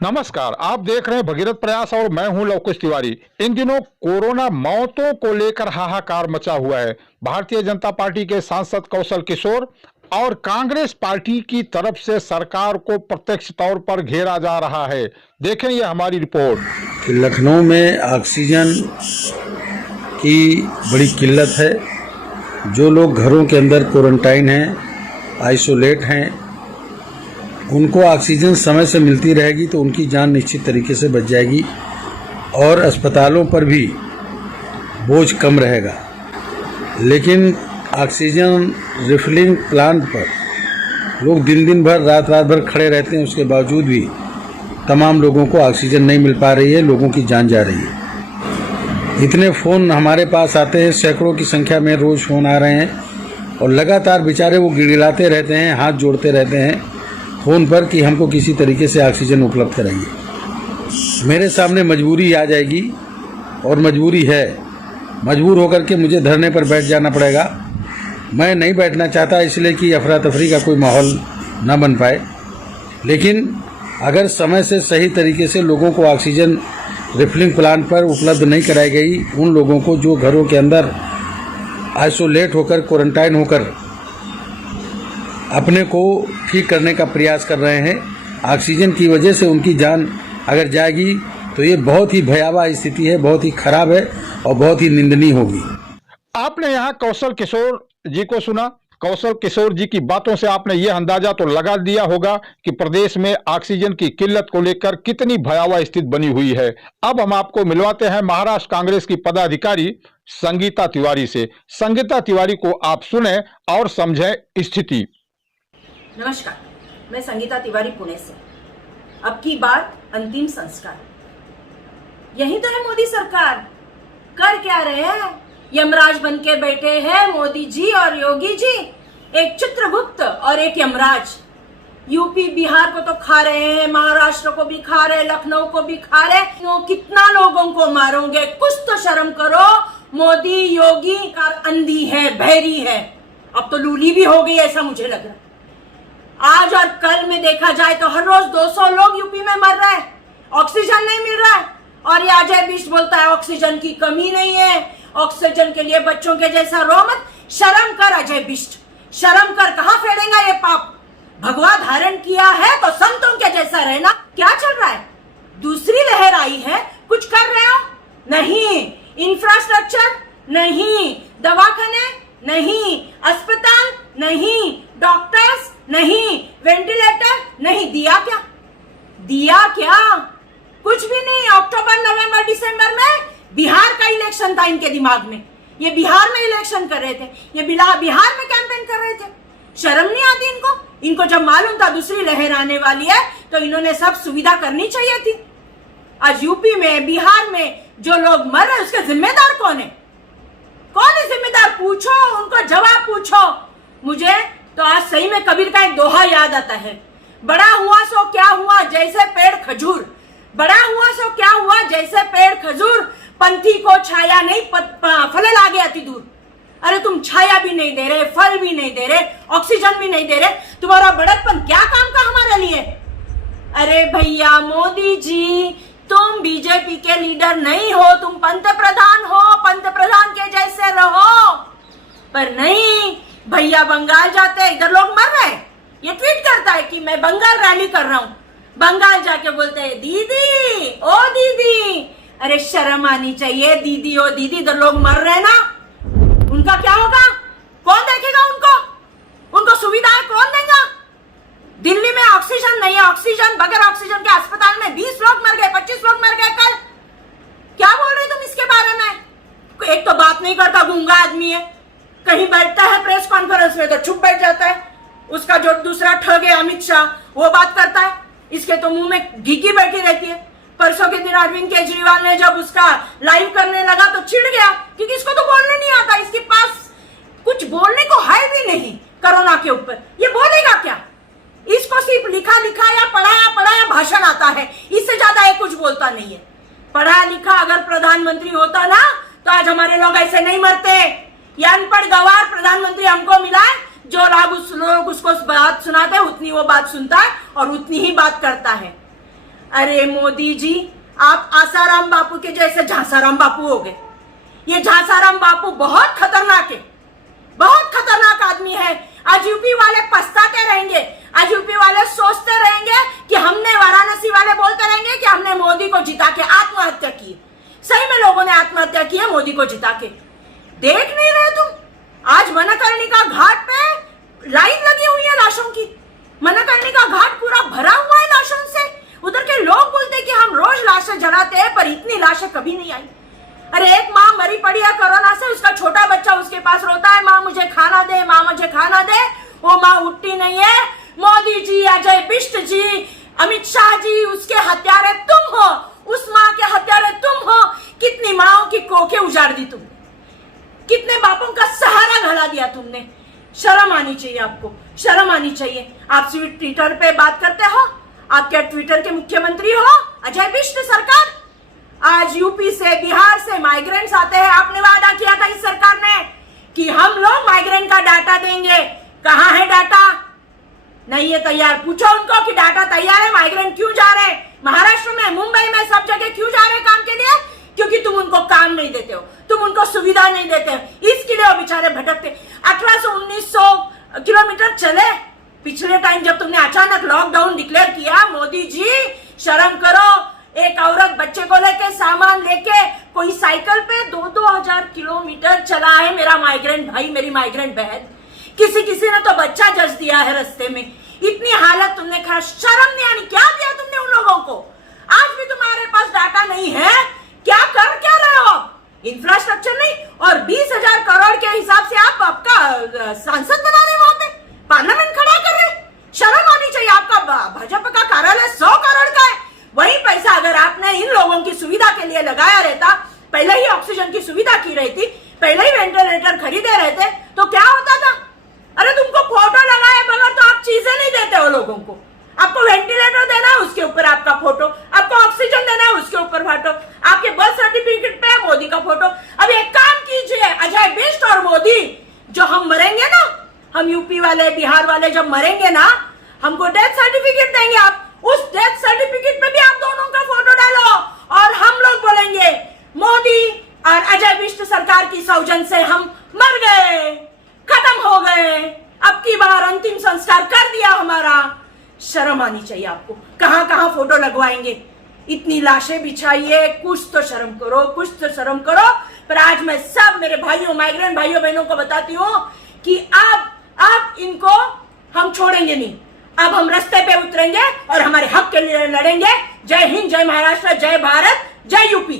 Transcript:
नमस्कार, आप देख रहे हैं भगीरथ प्रयास और मैं हूं लवकुश तिवारी। इन दिनों कोरोना मौतों को लेकर हाहाकार मचा हुआ है। भारतीय जनता पार्टी के सांसद कौशल किशोर और कांग्रेस पार्टी की तरफ से सरकार को प्रत्यक्ष तौर पर घेरा जा रहा है। देखें ये हमारी रिपोर्ट। लखनऊ में ऑक्सीजन की बड़ी किल्लत है। जो लोग घरों के अंदर क्वारंटाइन हैं, आइसोलेट हैं, उनको ऑक्सीजन समय से मिलती रहेगी तो उनकी जान निश्चित तरीके से बच जाएगी और अस्पतालों पर भी बोझ कम रहेगा। लेकिन ऑक्सीजन रिफिलिंग प्लांट पर लोग दिन दिन भर रात भर खड़े रहते हैं, उसके बावजूद भी तमाम लोगों को ऑक्सीजन नहीं मिल पा रही है, लोगों की जान जा रही है। इतने फ़ोन हमारे पास आते हैं, सैकड़ों की संख्या में रोज़ फ़ोन आ रहे हैं और लगातार बेचारे वो गिड़गिड़ाते रहते हैं, हाथ जोड़ते रहते हैं फ़ोन पर कि हमको किसी तरीके से ऑक्सीजन उपलब्ध कराइए। मेरे सामने मजबूरी आ जाएगी और मजबूरी है, मजबूर होकर के मुझे धरने पर बैठ जाना पड़ेगा। मैं नहीं बैठना चाहता इसलिए कि अफरा तफरी का कोई माहौल ना बन पाए, लेकिन अगर समय से सही तरीके से लोगों को ऑक्सीजन रिफिलिंग प्लांट पर उपलब्ध नहीं कराई गई, उन लोगों को जो घरों के अंदर आइसोलेट होकर क्वारंटाइन होकर अपने को ठीक करने का प्रयास कर रहे हैं, ऑक्सीजन की वजह से उनकी जान अगर जाएगी तो ये बहुत ही भयावह स्थिति है, बहुत ही खराब है और बहुत ही निंदनीय होगी। आपने यहाँ कौशल किशोर जी को सुना। कौशल किशोर जी की बातों से आपने ये अंदाजा तो लगा दिया होगा कि प्रदेश में ऑक्सीजन की किल्लत को लेकर कितनी भयावह स्थिति बनी हुई है। अब हम आपको मिलवाते हैं महाराष्ट्र कांग्रेस की पदाधिकारी संगीता तिवारी से। संगीता तिवारी को आप सुने और समझें स्थिति। नमस्कार, मैं संगीता तिवारी पुणे से। अब की बात अंतिम संस्कार। यही तो है मोदी सरकार। कर क्या रहे हैं? यमराज बन के बैठे हैं मोदी जी और योगी जी, एक चित्रगुप्त और एक यमराज। यूपी बिहार को तो खा रहे हैं, महाराष्ट्र को भी खा रहे, लखनऊ को भी खा रहे। तो कितना लोगों को मारोगे? कुछ तो शर्म करो। मोदी योगी का अंधी है, बहरी है, अब तो लूली भी हो गई ऐसा मुझे लग रहा है। आज और कल में देखा जाए तो हर रोज 200 लोग यूपी में मर रहे हैं, ऑक्सीजन नहीं मिल रहा है। और ये अजय बिष्ट बोलता है ऑक्सीजन की कमी नहीं है, ऑक्सीजन के लिए बच्चों के जैसा रो मत। शर्म कर अजय बिष्ट, शर्म कर। कहां फेरेगा ये पाप? भगवा धारण किया है तो संतों के जैसा रहना। क्या चल रहा है? दूसरी लहर आई है, कुछ कर रहे हो? नहीं। इंफ्रास्ट्रक्चर नहीं, दवाखाने नहीं, अस्पताल नहीं, डॉक्टर्स नहीं, वेंटिलेटर नहीं। दिया क्या? दिया क्या? कुछ भी नहीं। अक्टूबर नवंबर दिसंबर में बिहार का इलेक्शन था इनके दिमाग में। ये बिहार में इलेक्शन कर रहे थे, ये बिहार में कैंपेन कर रहे थे। शर्म नहीं आती इनको? इनको जब मालूम था दूसरी लहर आने वाली है तो इन्होंने सब सुविधा करनी चाहिए थी। आज यूपी में बिहार में जो लोग मर रहे हैं उसके जिम्मेदार कौन है? कौन है जिम्मेदार? पूछो उनको, जवाब पूछो। मुझे तो आज सही में कबीर का एक दोहा याद आता है, बड़ा हुआ सो क्या हुआ जैसे पेड़ खजूर। बड़ा हुआ सो क्या हुआ जैसे पेड़ खजूर, पंथी को छाया नहीं फल लागे अति दूर। अरे तुम छाया भी नहीं दे रहे, फल भी नहीं दे रहे, ऑक्सीजन भी नहीं दे रहे, तुम्हारा बड़कपन क्या काम का हमारे लिए? अरे भैया मोदी जी, तुम बीजेपी के लीडर नहीं हो, तुम पंतप्रधान हो, पंतप्रधान के जैसे रहो। पर नहीं, भैया बंगाल जाते हैं, इधर लोग मर रहे हैं। ये ट्वीट करता है कि मैं बंगाल रैली कर रहा हूं, बंगाल जाके बोलते हैं दीदी ओ दीदी। अरे शर्म आनी चाहिए, दीदी ओ दीदी। इधर लोग मर रहे हैं ना, उनका क्या होगा? कौन देखेगा उनको? उनको सुविधाएं कौन देगा? दिल्ली में ऑक्सीजन नहीं है, ऑक्सीजन बगैर ऑक्सीजन के अस्पताल में 20 लोग मर गए, 25 लोग मर गए कल। क्या बोल रहे तुम इसके बारे में? एक तो बात नहीं करता, गूंगा आदमी है। कहीं बैठता है प्रेस कॉन्फ्रेंस में तो चुप बैठ जाता है। उसका जो दूसरा ठग है अमित शाह, वो बात करता है, इसके तो मुंह में घी बैठी रहती है। परसों के दिन अरविंद केजरीवाल ने जब उसका लाइव करने लगा तो चिढ़ गया, क्योंकि इसको तो बोलने नहीं आता, इसके पास कुछ बोलने को है भी नहीं कोरोना के ऊपर। ये बोलेगा क्या? इसको सिर्फ लिखा लिखा या पढ़ाया भाषण आता है, इससे ज्यादा ये कुछ बोलता नहीं है। पढ़ा लिखा अगर प्रधानमंत्री होता ना तो आज हमारे लोग ऐसे नहीं मरते। ये अनपढ़ गवार प्रधानमंत्री हमको मिला है, जो लोग उसको बात सुनाते हैं उतनी वो बात सुनता है और उतनी ही बात करता है। अरे मोदी जी, आप आसाराम बापू के जैसे झांसाराम बापू हो गए। ये झांसाराम बापू बहुत खतरनाक है, बहुत खतरनाक आदमी है। आज यूपी वाले पछताते रहेंगे, आज यूपी वाले सोचते रहेंगे कि हमने, वाराणसी वाले बोलते रहेंगे कि हमने मोदी को जिता के आत्महत्या की। सही में लोगों ने आत्महत्या की है मोदी को जिता के। देख नहीं रहे तुम? आज मणिकर्णिका घाट पे लाइन लगी हुई है लाशों की। मणिकर्णिका घाट पूरा भरा हुआ है लाशों से। उधर के लोग बोलते कि हम रोज लाशें जलाते हैं, पर इतनी लाशें कभी नहीं आई। अरे एक माँ मरी पड़ी है कोरोना से, उसका छोटा बच्चा उसके पास रोता है, माँ मुझे खाना दे, माँ मुझे खाना दे। वो माँ उठती नहीं है। मोदी जी, अजय बिष्ट जी, अमित शाह जी, उसके हत्यारे तुम हो, उस माँ के हत्यारे तुम हो। कितनी माओं की कोखें उजाड़ दी तुमने, कितने बापों का सहारा घड़ा दिया तुमने। शर्म आनी चाहिए आपको, शर्म आनी चाहिए। आप सिर्फ ट्विटर पे बात करते हो, आप क्या ट्विटर के मुख्यमंत्री हो? अजय बिष्ट सरकार, आज यूपी से, बिहार से माइग्रेंट्स आते हैं। आपने वादा किया था इस सरकार ने कि हम लोग माइग्रेंट का डाटा देंगे। कहाँ है डाटा? नहीं है तैयार। पूछो उनको कि डाटा तैयार है, माइग्रेंट क्यों जा रहे हैं महाराष्ट्र में, मुंबई में, सब जगह क्यों जा रहे हैं काम के लिए? क्योंकि तुम उनको काम नहीं देते हो, तुम उनको सुविधा नहीं देते हो, इसके लिए वो बेचारे भटकते। 1800-1900 किलोमीटर चले पिछले टाइम जब तुमने अचानक लॉकडाउन डिक्लेयर किया। मोदी जी, शर्म करो। एक औरत बच्चे को लेके, सामान लेके, कोई साइकिल पे 2-2 हजार किलोमीटर चला है मेरा माइग्रेंट भाई, मेरी माइग्रेंट बहन। किसी ने तो बच्चा जज दिया है रास्ते में। इतनी हालत तुमने खा, शर्म नहीं आनी? क्या दिया तुमने उन लोगों को? आज भी तुम्हारे पास डाटा नहीं है। क्या कर क्या रहे हो? इंफ्रास्ट्रक्चर नहीं, और 20,000 करोड़ के हिसाब से आप आपका सांसद बना रहे, वहां पे पार्लियामेंट खड़ा कर रहे। शर्म आनी चाहिए। आपका भाजपा का कार्यालय 100 करोड़ का है। वही पैसा अगर आपने इन लोगों की सुविधा के लिए लगाया रहता, पहले ही ऑक्सीजन की सुविधा की रही थी, पहले ही वेंटिलेटर खरीदे रहते, तो क्या होता था? अरे तुमको फोटो लगाए बगैर तो आप चीजें नहीं देते हो लोगों को। आपको वेंटिलेटर देना है, उसके ऊपर आपका फोटो। आपको ऑक्सीजन देना है, उसके ऊपर फोटो। आपके बर्थ सर्टिफिकेट पे है मोदी का फोटो। अब एक काम कीजिए, अजय बिष्ट और मोदी, जो हम मरेंगे ना, हम यूपी वाले, बिहार वाले जब मरेंगे ना, हमको डेथ सर्टिफिकेट देंगे। आप उस डेथ सर्टिफिकेट पे भी आप दोनों का फोटो डालो, और हम लोग बोलेंगे मोदी और अजय बिष्ट सरकार की सौजन से हम मर गए, खत्म हो गए, अब की बार अंतिम संस्कार कर दिया हमारा। शर्म आनी चाहिए आपको। कहां कहां फोटो लगवाएंगे? इतनी लाशें बिछाइए, कुछ तो शर्म करो, कुछ तो शर्म करो। पर आज मैं सब मेरे भाइयों, माइग्रेंट भाइयों बहनों को बताती हूँ कि अब इनको हम छोड़ेंगे नहीं। अब हम रास्ते पे उतरेंगे और हमारे हक के लिए लड़ेंगे। जय हिंद, जय महाराष्ट्र, जय भारत, जय यूपी।